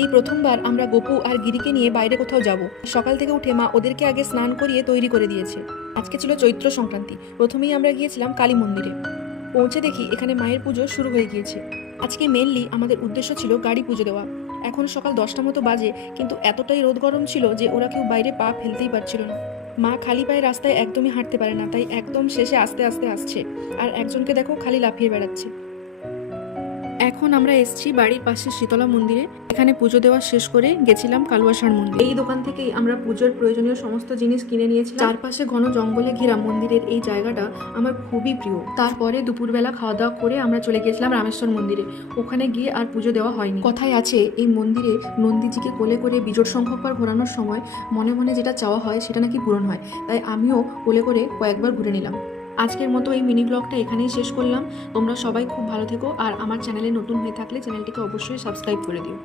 এই প্রথমবার আমরা গপু আর গিরিকে নিয়ে বাইরে কোথাও যাব। সকাল থেকে উঠে মা ওদেরকে আগে স্নান করিয়ে তৈরি করে দিয়েছে। আজকে ছিল চৈত্র সংক্রান্তি। প্রথমেই আমরা গিয়েছিলাম কালী মন্দিরে। পৌঁছে দেখি এখানে মায়ের পুজো শুরু হয়ে গিয়েছে। আজকে মেনলি আমাদের উদ্দেশ্য ছিল গাড়ি পুজো দেওয়া। এখন সকাল 10টা মতো বাজে, কিন্তু এতটাই রোদ গরম ছিল যে ওরা কেউ বাইরে পা ফেলতেই পারছিল না। মা খালি পায়ে রাস্তায় একদমই হাঁটতে পারে না, তাই একদম শেষে আস্তে আস্তে আসছে। আর একজনকে দেখো খালি লাফিয়ে বেড়াচ্ছে। এখন আমরা এসেছি বাড়ির পাশে শীতলা মন্দিরে। এখানে পুজো দেওয়া শেষ করে গেছিলাম কালুয়াশার মন্দির। এই দোকান থেকেই আমরা পুজোর প্রয়োজনীয় সমস্ত জিনিস কিনে নিয়েছিলাম। চারপাশে ঘন জঙ্গলে ঘেরা মন্দিরের এই জায়গাটা আমার খুবই প্রিয়। তারপরে দুপুরবেলা খাওয়া দাওয়া করে আমরা চলে গিয়েছিলাম রামেশ্বর মন্দিরে। ওখানে গিয়ে আর পুজো দেওয়া হয়নি। কথায় আছে এই মন্দিরে নন্দীজিকে কোলে করে বিজোড় সংখ্যকবার ঘোরানোর সময় মনে মনে যেটা চাওয়া হয় সেটা নাকি পূরণ হয়। তাই আমিও কোলে করে কয়েকবার ঘুরে নিলাম। আজকের মতো এই মিনি ব্লগটা এখানেই শেষ করলাম। তোমরা সবাই খুব ভালো থেকো, আর আমার চ্যানেলে নতুন হয়ে থাকলে চ্যানেলটিকে অবশ্যই সাবস্ক্রাইব করে দিও।